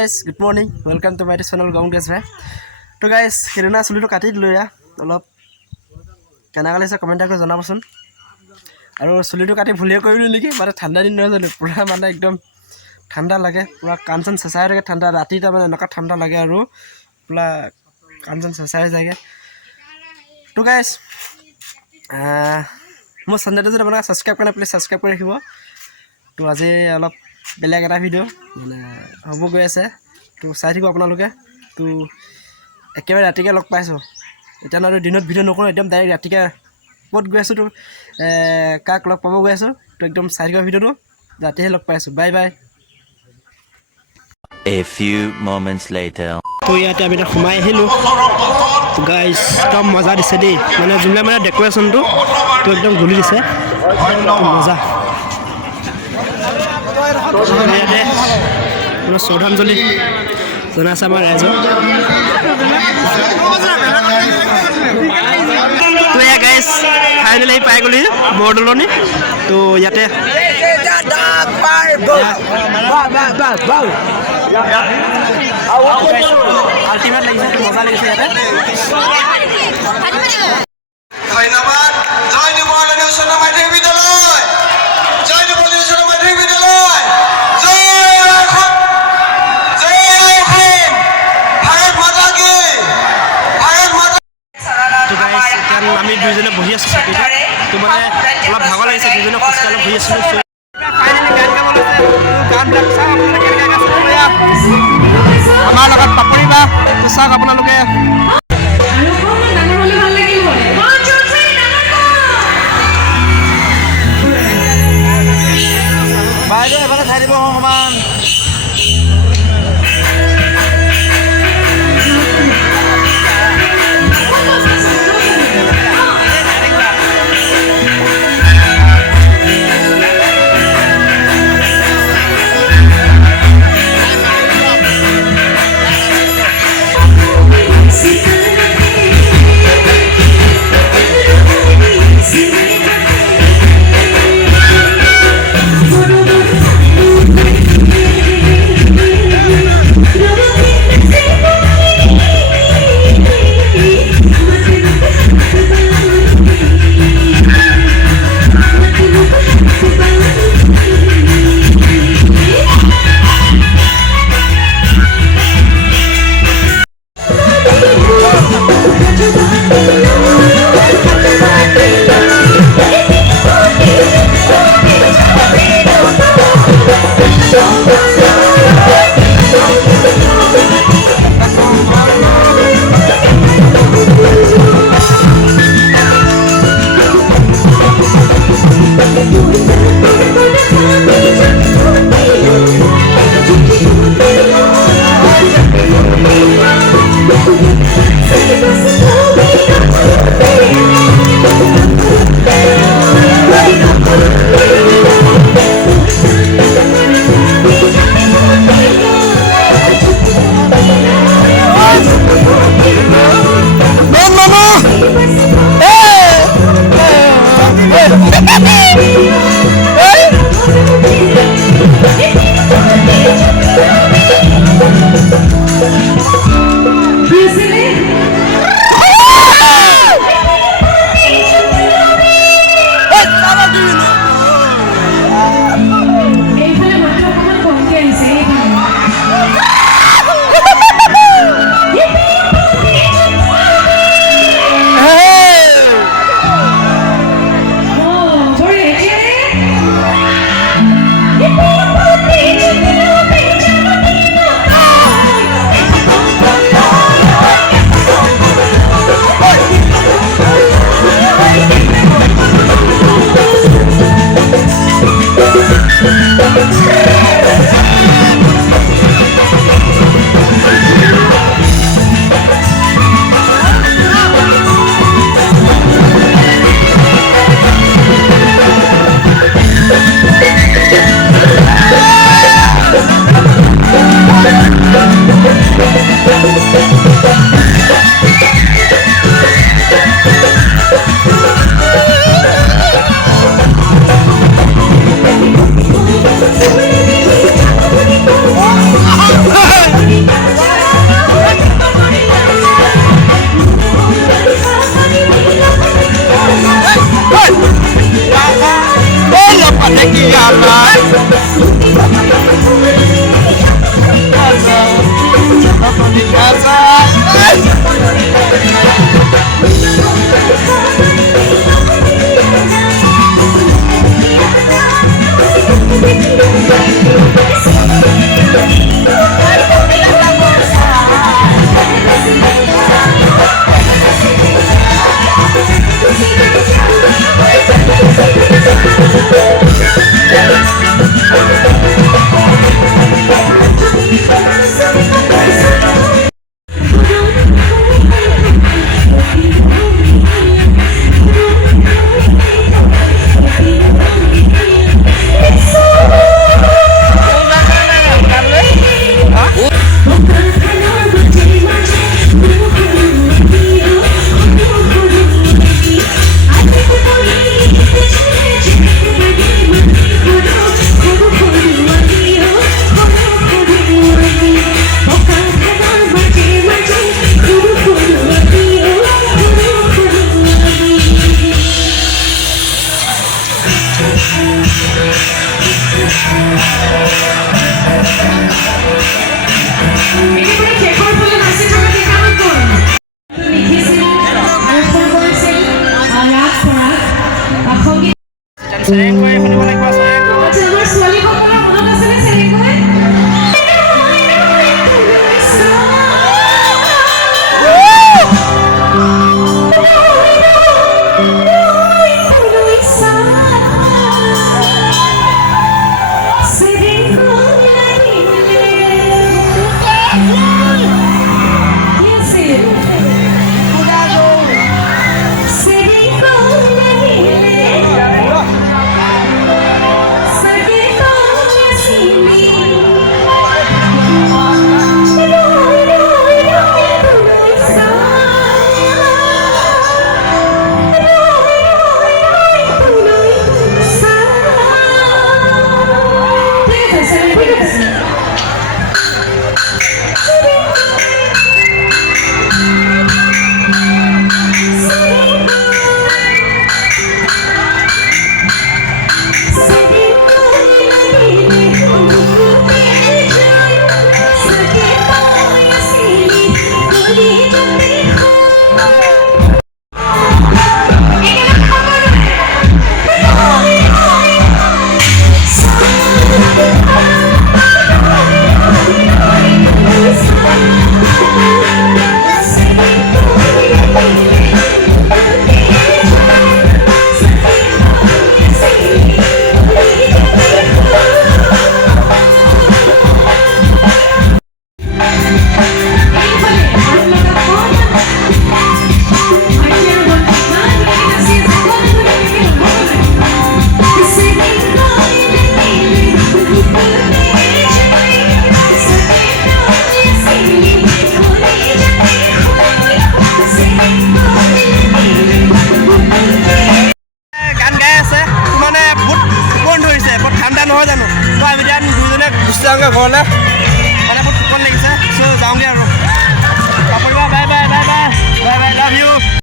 guys, good morning. Welcome to my channel Gong Guys bhai. To guys, kiruna suli to kati dilu ya. Olop kena kali sa comment ko janabasun. Aru suli to kati bhuliye korilu niki bare thanda din noy jane pura mane ekdom thanda lage pura kanchan sasai rage thanda rati ta mane naka thanda lage aru pura kanchan sasai jage. To guys, mo Sunday to jane subscribe karna please subscribe kori rakhibo. To aje olop বেলেগ এটা video মানে হ'ব গৈ আছে তো চাই থাকিব আপোনালোকে তো একেবাৰে ৰাতিকে লগ পাইছো এটা না দিনত ভিডিও নকৰো একদম ডাইৰেক্ট ৰাতিকে ক'ত গৈ আছো তো কাক লগ পাব গৈ আছো তো একদম চাই থাকিব ভিডিওটো ৰাতিহে লগ পাইছো bye bye A few moments later তো ইয়াতে আমি সোমাই আহিলো তো গাইস একদম মজা দিছে দেই মানে জুমলা মানে ডেকোৰেশনটো তো একদম গুলি দিছে মজা শ্ৰদ্ধাঞ্জলি জনাইছে আমাৰ ৰাইজ তো এয়া গাইজ ফাইনেলি পাই গ'লি বৰদলনি তো ইয়াতে আল্টিমেট লাগিছে মজা লাগিছে ইয়াতে ধন্যবাদ জয় বৰদলন উচ্চতৰ মাধ্যমিক বিদ্যালয় জয় বৰদলন উচ্চতৰ মাধ্যমিক বিদ্যালয় আমি দুইজনে বহি আছো তো মানে অলপ ভাগৰ লাগিছে দুইজনে খোজকাঢ়ি বহি আছো আমাৰ লগত পাপৰি বা চাওক আপোনালোকে বাইদেউ এফালে চাই দিব অকণমান নহয় জানো তো আমি এতিয়া দুজনে গুচি যাওঁগৈ ঘৰলৈ